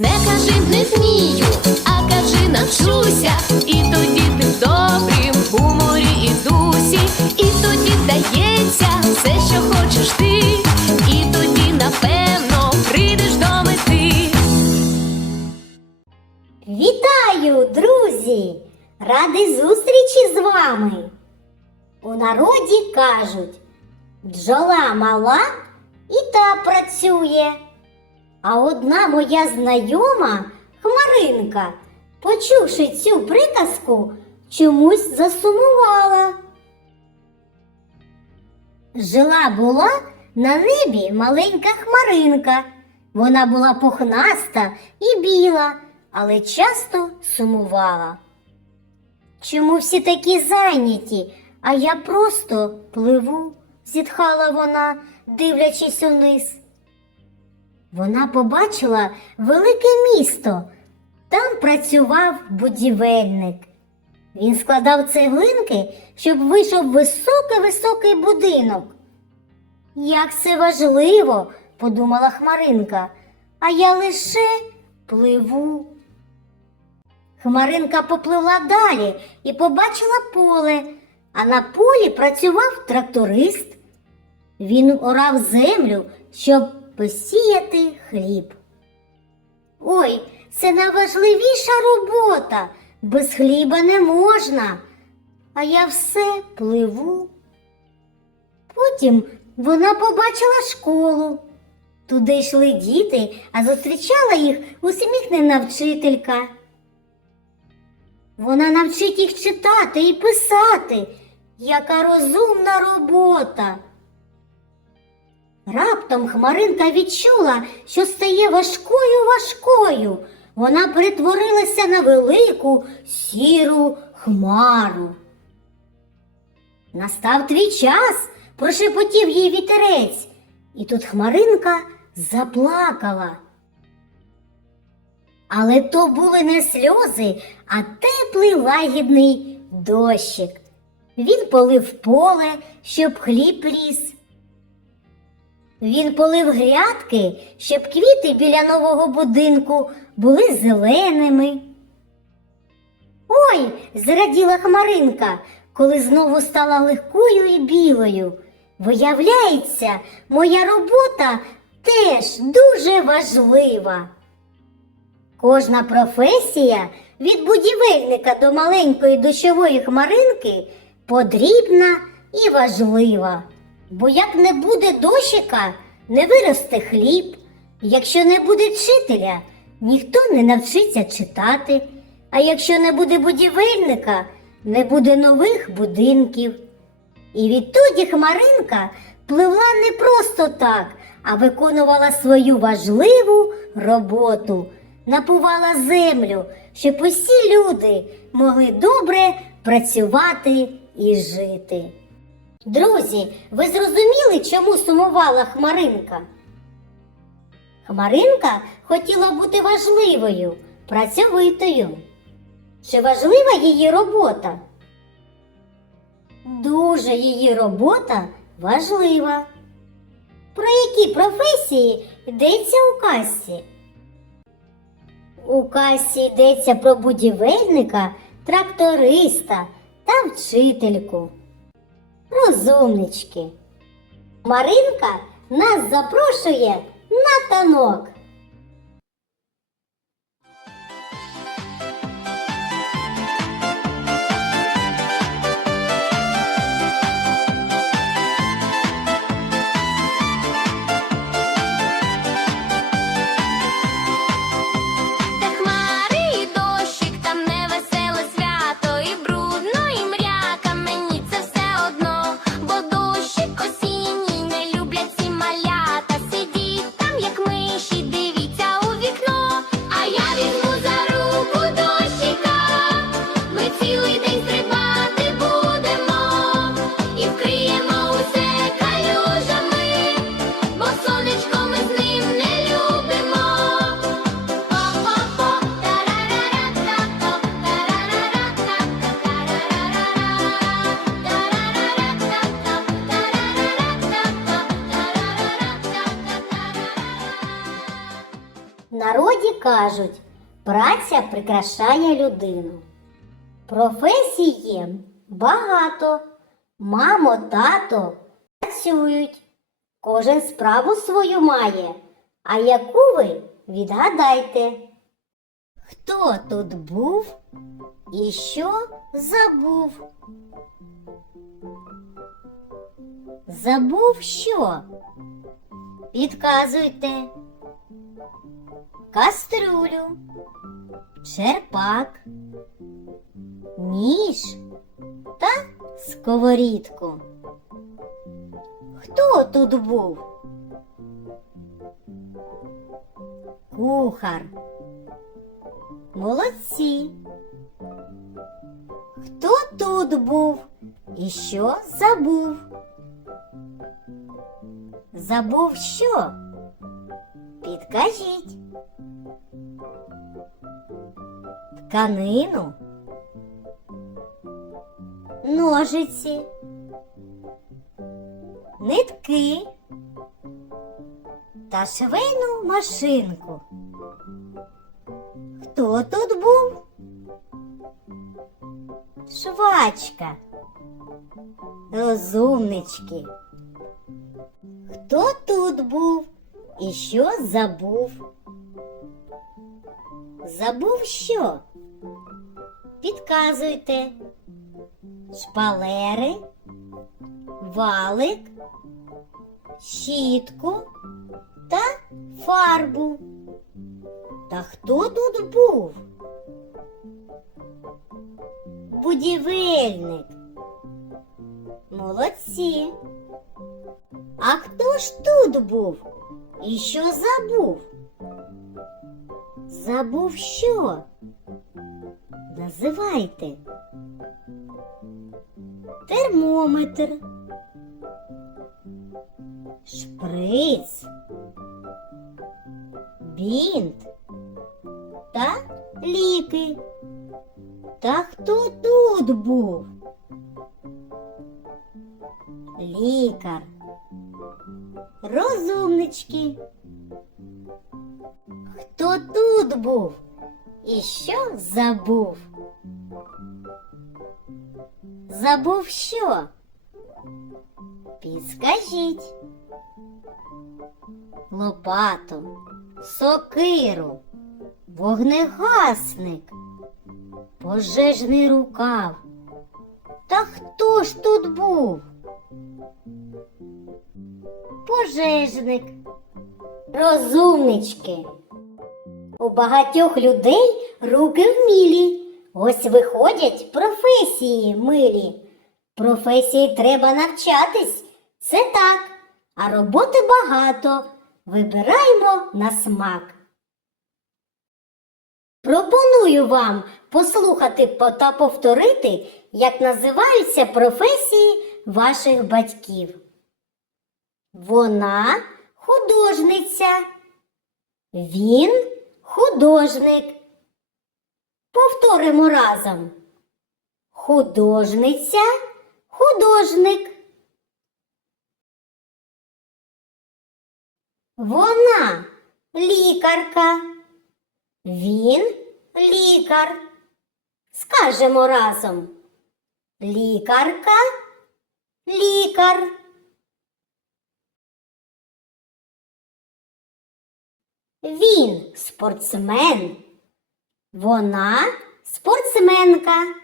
Не кажи не вмію, а кажи навчуся. І тоді ти в добрім гуморі і дусі, і тоді вдається все, що хочеш ти, і тоді, напевно, прийдеш до мети. Вітаю, друзі! Радий зустрічі з вами. У народі кажуть, бджола мала і та працює. А одна моя знайома, Хмаринка, почувши цю приказку, чомусь засумувала. Жила була на небі маленька хмаринка. Вона була пухнаста і біла, але часто сумувала. Чому всі такі зайняті, а я просто пливу, зітхала вона, дивлячись униз. Вона побачила велике місто. Там працював будівельник. Він складав цеглинки, щоб вийшов високий-високий будинок. Як це важливо, подумала Хмаринка, а я лише пливу. Хмаринка попливла далі і побачила поле, а на полі працював тракторист. Він орав землю, щоб посіяти хліб. Ой, це найважливіша робота. Без хліба не можна. А я все пливу. Потім вона побачила школу. Туди йшли діти, а зустрічала їх усміхнена вчителька. Вона навчить їх читати і писати. Яка розумна робота. Раптом Хмаринка відчула, що стає важкою важкою. Вона перетворилася на велику сіру хмару. Настав твій час, прошепотів їй вітерець, і тут Хмаринка заплакала. Але то були не сльози, а теплий лагідний дощик. Він полив поле, щоб хліб ріс. Він полив грядки, щоб квіти біля нового будинку були зеленими. Ой, зраділа Хмаринка, коли знову стала легкою і білою. Виявляється, моя робота теж дуже важлива. Кожна професія від будівельника до маленької дощової хмаринки потрібна і важлива. Бо як не буде дощика, не виросте хліб. Якщо не буде вчителя, ніхто не навчиться читати. А якщо не буде будівельника, не буде нових будинків. І відтоді Хмаринка пливла не просто так, а виконувала свою важливу роботу, напувала землю, щоб усі люди могли добре працювати і жити. Друзі, ви зрозуміли, чому сумувала Хмаринка? Хмаринка хотіла бути важливою, працьовитою. Чи важлива її робота? Дуже її робота важлива. Про які професії йдеться у касі? У касі йдеться про будівельника, тракториста та вчительку. Розумнички. Маринка нас запрошує на танок. Кажуть, праця прикрашає людину. Професій є багато. Мамо, тато працюють. Кожен справу свою має. А яку ви відгадайте? Хто тут був і що забув? Забув що? Підказуйте. Кастрюлю, черпак, ніж та сковорідку. Хто тут був? Кухар. Молодці. Хто тут був і що забув? Забув що? Підкажіть. Тканину. Ножиці. Нитки. Та швейну машинку. Хто тут був? Швачка. Розумнички. Хто тут був і що забув? Забув що? Підказуйте. Шпалери, валик, щітку та фарбу. Та хто тут був? Будівельник. Молодці. А хто ж тут був? І що забув? Забув що? Називайте. Термометр. Шприц. Бінт та ліки. Та хто тут був? Лікар. Розумнички. Хто тут був? І що забув? Забув що? Підскажіть. Лопату, сокиру, вогнегасник, пожежний рукав. Та хто ж тут був? Пожежник. Розумнички. У багатьох людей руки вмілі. Ось виходять професії милі. Професії треба навчатись. Це так. А роботи багато. Вибираймо на смак. Пропоную вам послухати та повторити, як називаються професії ваших батьків. Вона художниця. Він художник. Повторимо разом. Художниця, художник. Вона лікарка. Він лікар. Скажемо разом. Лікарка, лікар. Він спортсмен. Вона спортсменка.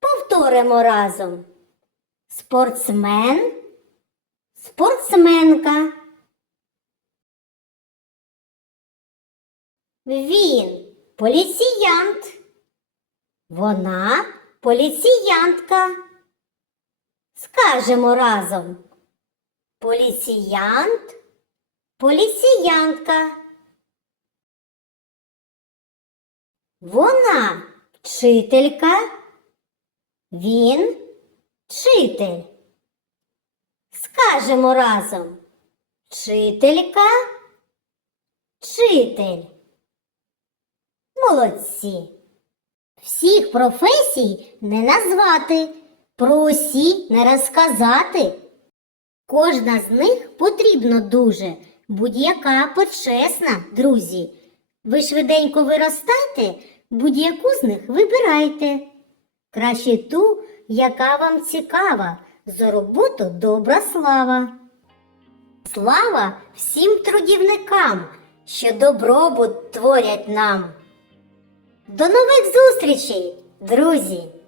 Повторимо разом. Спортсмен, спортсменка. Він поліціянт. Вона поліціянтка. Скажемо разом. Поліціянт, поліціянтка. Вона вчителька. Він вчитель. Скажемо разом. Вчителька, вчитель. Молодці. Всіх професій не назвати, про усі не розказати. Кожна з них потрібно дуже, будь-яка почесна, друзі. Ви швиденько виростайте, будь-яку з них вибирайте. Краще ту, яка вам цікава, за роботу добра слава. Слава всім трудівникам, що добробут творять нам. До нових зустрічей, друзі!